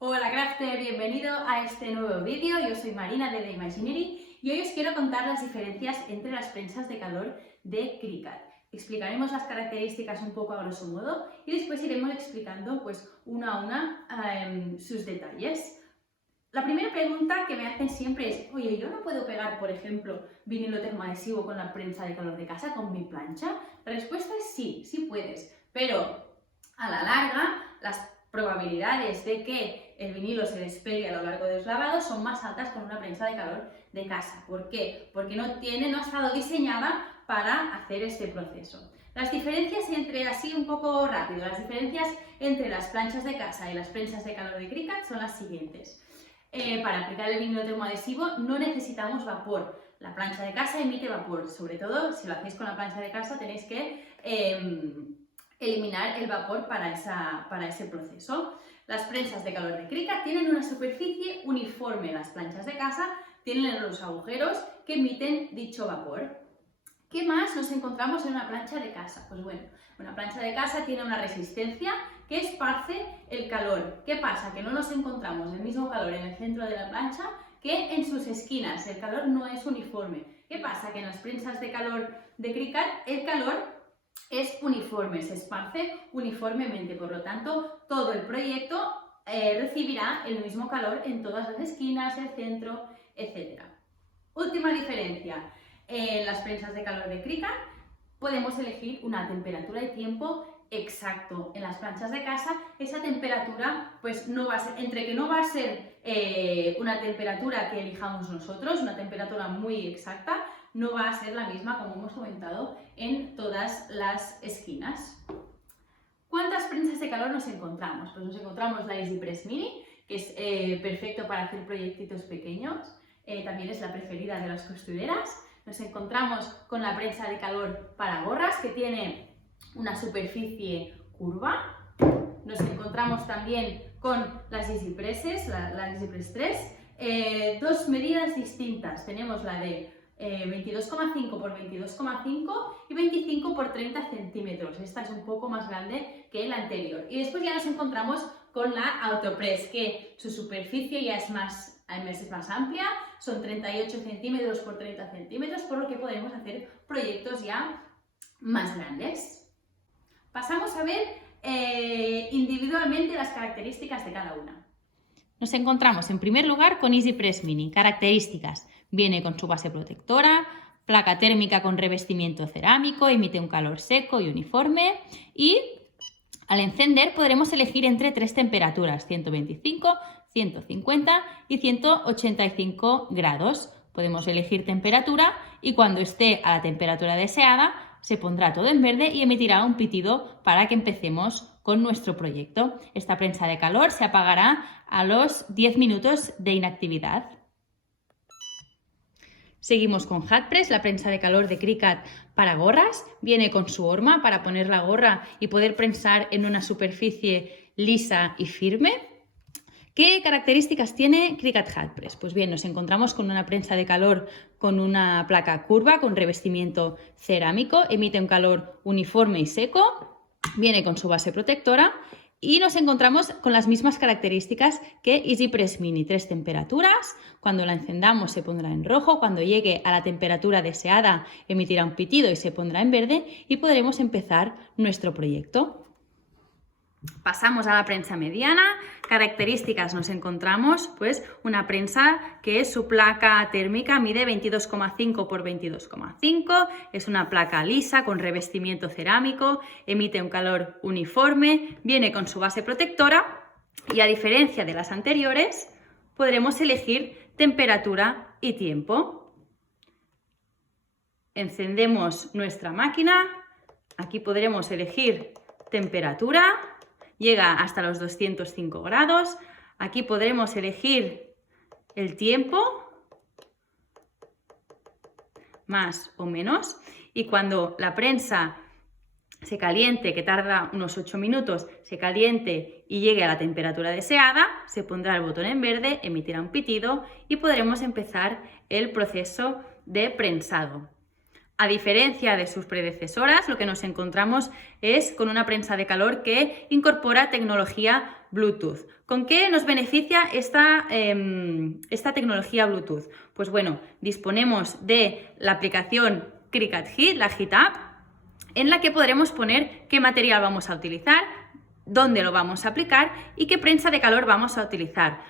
Hola Crafter, bienvenido a este nuevo vídeo. Yo soy Marina de The Imaginery y hoy os quiero contar las diferencias entre las prensas de calor de Cricut. Explicaremos las características un poco a grosso modo y después iremos explicando pues una a una sus detalles. La primera pregunta que me hacen siempre es: oye, ¿yo no puedo pegar, por ejemplo, vinilo termoadhesivo con la prensa de calor de casa, con mi plancha? La respuesta es sí, sí puedes, pero a la larga las probabilidades de que el vinilo se despegue a lo largo de los lavados son más altas con una prensa de calor de casa. ¿Por qué? Porque no ha estado diseñada para hacer este proceso. Las diferencias así un poco rápido, las diferencias entre las planchas de casa y las prensas de calor de Cricut son las siguientes. Para aplicar el vinilo termoadhesivo no necesitamos vapor. La plancha de casa emite vapor, sobre todo si lo hacéis con la plancha de casa tenéis que eliminar el vapor para ese proceso. Las prensas de calor de Cricut tienen una superficie uniforme. Las planchas de casa tienen los agujeros que emiten dicho vapor. ¿Qué más nos encontramos en una plancha de casa? Pues bueno, una plancha de casa tiene una resistencia que esparce el calor. ¿Qué pasa? Que no nos encontramos el mismo calor en el centro de la plancha que en sus esquinas. El calor no es uniforme. ¿Qué pasa? Que en las prensas de calor de Cricut el calor es uniforme, se esparce uniformemente. Por lo tanto, todo el proyecto recibirá el mismo calor en todas las esquinas, el centro, etc. Última diferencia. En las prensas de calor de Cricut podemos elegir una temperatura y tiempo exacto. En las planchas de casa esa temperatura pues no va a ser, entre que no va a ser una temperatura que elijamos nosotros, una temperatura muy exacta, no va a ser la misma, como hemos comentado, en todas las esquinas. ¿Cuántas prensas de calor nos encontramos? Pues nos encontramos la EasyPress Mini, que es perfecto para hacer proyectitos pequeños, también es la preferida de las costureras. Nos encontramos con la prensa de calor para gorras, que tiene una superficie curva. Nos encontramos también con las EasyPresses, la EasyPress 3, dos medidas distintas. Tenemos la de 22,5 por 22,5 y 25 por 30 centímetros. Esta es un poco más grande que la anterior. Y después ya nos encontramos con la Autopress, que su superficie ya es más amplia, son 38 centímetros por 30 centímetros, por lo que podemos hacer proyectos ya más grandes. Pasamos a ver individualmente las características de cada una. Nos encontramos en primer lugar con EasyPress Mini. Características: viene con su base protectora, placa térmica con revestimiento cerámico, emite un calor seco y uniforme y al encender podremos elegir entre tres temperaturas: 125, 150 y 185 grados. Podemos elegir temperatura y cuando esté a la temperatura deseada se pondrá todo en verde y emitirá un pitido para que empecemos con nuestro proyecto. Esta prensa de calor se apagará a los 10 minutos de inactividad. Seguimos con HatPress, la prensa de calor de Cricut para gorras. Viene con su horma para poner la gorra y poder prensar en una superficie lisa y firme. ¿Qué características tiene Cricut HatPress? Pues bien, nos encontramos con una prensa de calor con una placa curva con revestimiento cerámico, emite un calor uniforme y seco, viene con su base protectora y nos encontramos con las mismas características que EasyPress Mini: 3 temperaturas. Cuando la encendamos se pondrá en rojo, cuando llegue a la temperatura deseada emitirá un pitido y se pondrá en verde y podremos empezar nuestro proyecto. Pasamos a la prensa mediana. Características: nos encontramos pues una prensa que su placa térmica mide 22,5 por 22,5, es una placa lisa con revestimiento cerámico, emite un calor uniforme, viene con su base protectora y a diferencia de las anteriores podremos elegir temperatura y tiempo. Encendemos nuestra máquina, aquí podremos elegir temperatura. Llega hasta los 205 grados. Aquí podremos elegir el tiempo, más o menos. Y cuando la prensa se caliente, que tarda unos 8 minutos, se caliente y llegue a la temperatura deseada, se pondrá el botón en verde, emitirá un pitido y podremos empezar el proceso de prensado. A diferencia de sus predecesoras, lo que nos encontramos es con una prensa de calor que incorpora tecnología Bluetooth. ¿Con qué nos beneficia esta tecnología Bluetooth? Pues bueno, disponemos de la aplicación Cricut Heat, la Heat App, en la que podremos poner qué material vamos a utilizar, dónde lo vamos a aplicar y qué prensa de calor vamos a utilizar.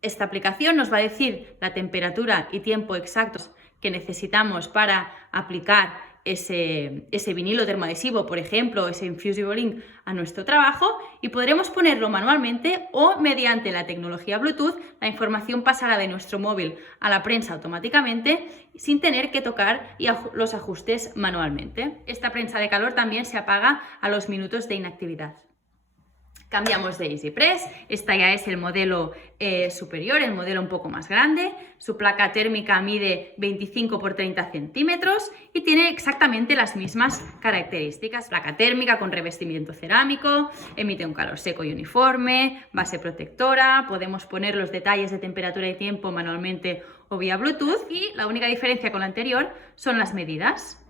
Esta aplicación nos va a decir la temperatura y tiempo exactos que necesitamos para aplicar ese vinilo termoadhesivo, por ejemplo, ese Infusible Ink a nuestro trabajo, y podremos ponerlo manualmente o mediante la tecnología Bluetooth. La información pasará de nuestro móvil a la prensa automáticamente sin tener que tocar los ajustes manualmente. Esta prensa de calor también se apaga a los minutos de inactividad. Cambiamos de EasyPress, esta ya es el modelo superior, el modelo un poco más grande. Su placa térmica mide 25 por 30 centímetros y tiene exactamente las mismas características. Placa térmica con revestimiento cerámico, emite un calor seco y uniforme, base protectora, podemos poner los detalles de temperatura y tiempo manualmente o vía Bluetooth, y la única diferencia con la anterior son las medidas.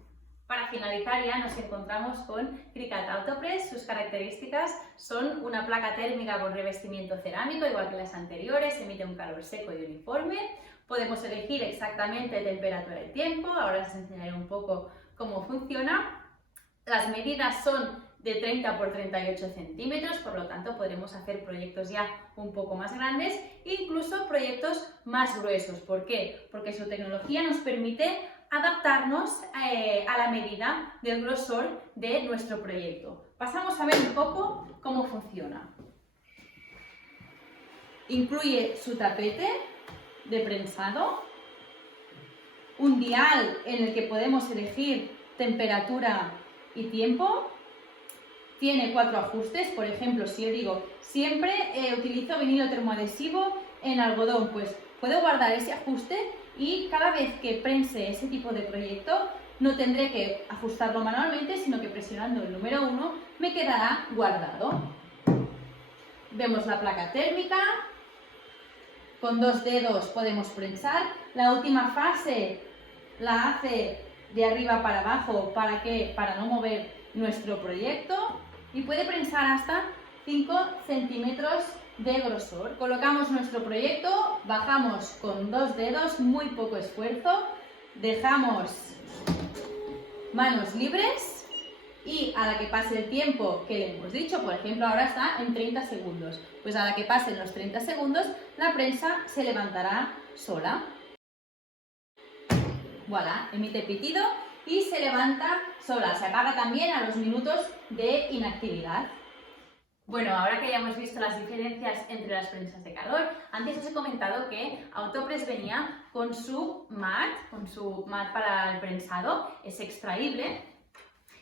Para finalizar ya nos encontramos con Cricut Autopress. Sus características son una placa térmica con revestimiento cerámico, igual que las anteriores, emite un calor seco y uniforme. Podemos elegir exactamente temperatura y tiempo, ahora les enseñaré un poco cómo funciona. Las medidas son de 30 por 38 centímetros, por lo tanto podremos hacer proyectos ya un poco más grandes, incluso proyectos más gruesos. ¿Por qué? Porque su tecnología nos permite adaptarnos a la medida del grosor de nuestro proyecto. Pasamos a ver un poco cómo funciona. Incluye su tapete de prensado, un dial en el que podemos elegir temperatura y tiempo. Tiene 4 ajustes, por ejemplo, si yo digo siempre utilizo vinilo termoadhesivo en algodón, pues puedo guardar ese ajuste y cada vez que prense ese tipo de proyecto no tendré que ajustarlo manualmente, sino que presionando el número 1 me quedará guardado. Vemos la placa térmica, con 2 dedos podemos prensar. La última fase la hace de arriba para abajo para no mover nuestro proyecto, y puede prensar hasta 5 centímetros de grosor. Colocamos nuestro proyecto, bajamos con 2 dedos, muy poco esfuerzo, dejamos manos libres y a la que pase el tiempo que le hemos dicho, por ejemplo ahora está en 30 segundos, pues a la que pasen los 30 segundos la prensa se levantará sola. Voilà, emite pitido y se levanta sola, se apaga también a los minutos de inactividad. Bueno, ahora que ya hemos visto las diferencias entre las prensas de calor, antes os he comentado que Autopress venía con su mat para el prensado, es extraíble,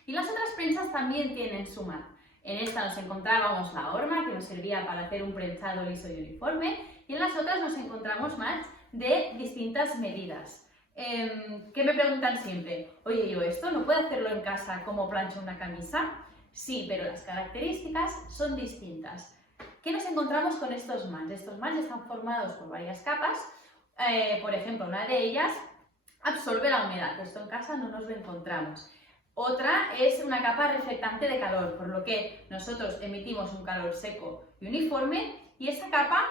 y las otras prensas también tienen su mat. En esta nos encontrábamos la horma, que nos servía para hacer un prensado liso y uniforme, y en las otras nos encontramos mats de distintas medidas. ¿Qué me preguntan siempre? Oye, ¿yo esto no puedo hacerlo en casa como plancho una camisa? Sí, pero las características son distintas. ¿Qué nos encontramos con estos mats? Estos mats están formados por varias capas. Por ejemplo, una de ellas absorbe la humedad. Esto en casa no nos lo encontramos. Otra es una capa reflectante de calor, por lo que nosotros emitimos un calor seco y uniforme, y esa capa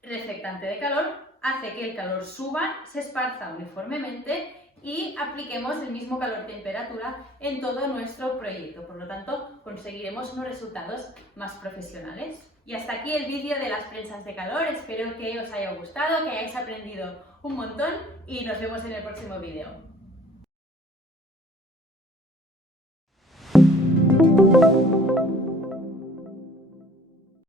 reflectante de calor hace que el calor suba, se esparza uniformemente y apliquemos el mismo calor-temperatura en todo nuestro proyecto. Por lo tanto, conseguiremos unos resultados más profesionales. Y hasta aquí el vídeo de las prensas de calor. Espero que os haya gustado, que hayáis aprendido un montón y nos vemos en el próximo vídeo.